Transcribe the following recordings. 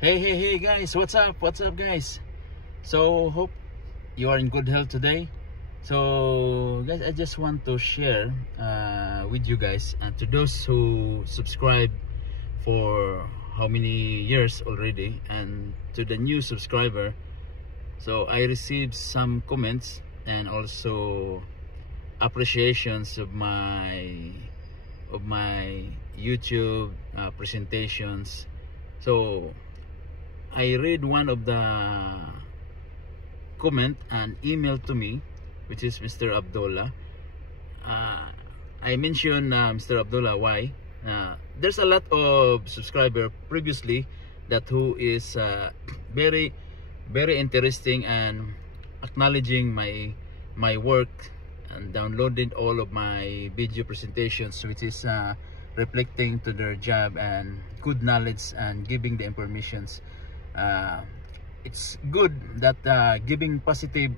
Hey guys, what's up? What's up guys? So hope you are in good health today. So guys, I just want to share with you guys, and to those who subscribe for how many years already, and to the new subscriber. So I received some comments and also appreciations of my YouTube presentations. So I read one of the comment and email to me, which is Mr. Abdullah. I mentioned Mr. Abdullah why. There's a lot of subscriber previously that who is very interesting and acknowledging my work and downloaded all of my video presentations, which is reflecting to their job and good knowledge and giving the informations. It's good that giving positive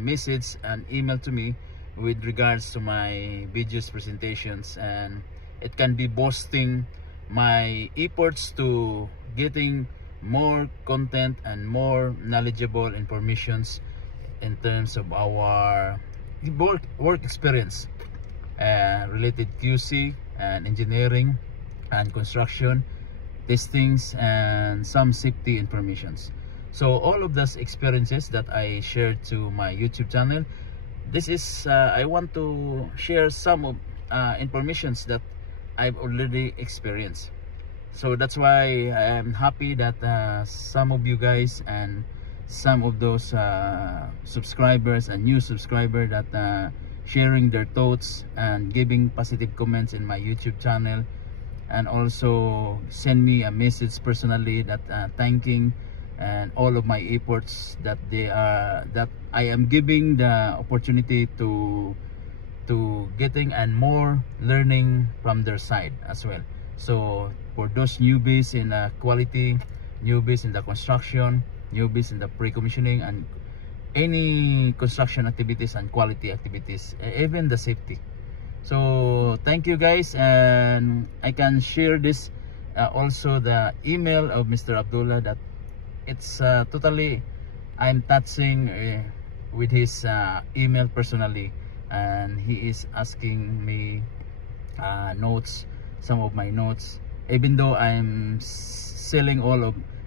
message and email to me with regards to my videos presentations, and it can be boosting my efforts to getting more content and more knowledgeable informations in terms of our work experience related QC and engineering and construction testings and some safety informations. So all of those experiences that I shared to my YouTube channel, this is I want to share some of informations that I've already experienced. So that's why I am happy that some of you guys and some of those subscribers and new subscribers that sharing their thoughts and giving positive comments in my YouTube channel, and also send me a message personally that thanking and all of my efforts that I am giving the opportunity to getting and more learning from their side as well. So for those newbies in quality, newbies in the construction, newbies in the pre-commissioning and any construction activities and quality activities, even the safety. So thank you guys, and I can share this also the email of Mr. Abdullah, that it's totally I'm touching with his email personally, and he is asking me notes, some of my notes, even though I'm selling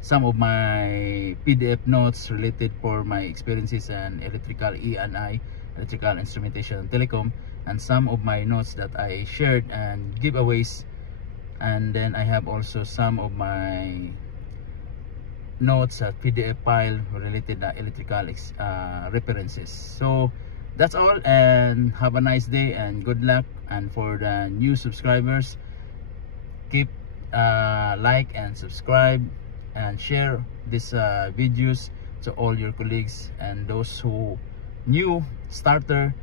some of my PDF notes related for my experiences and electrical E&I, electrical instrumentation and telecom, and some of my notes that I shared and giveaways. And then I have also some of my notes at PDF file related to electrical references. So that's all, and have a nice day and good luck. And for the new subscribers, keep like and subscribe and share these videos to all your colleagues and those who new starter,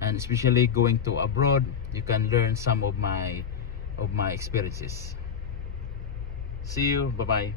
and especially going to abroad, you can learn some of my experiences. See you, bye bye.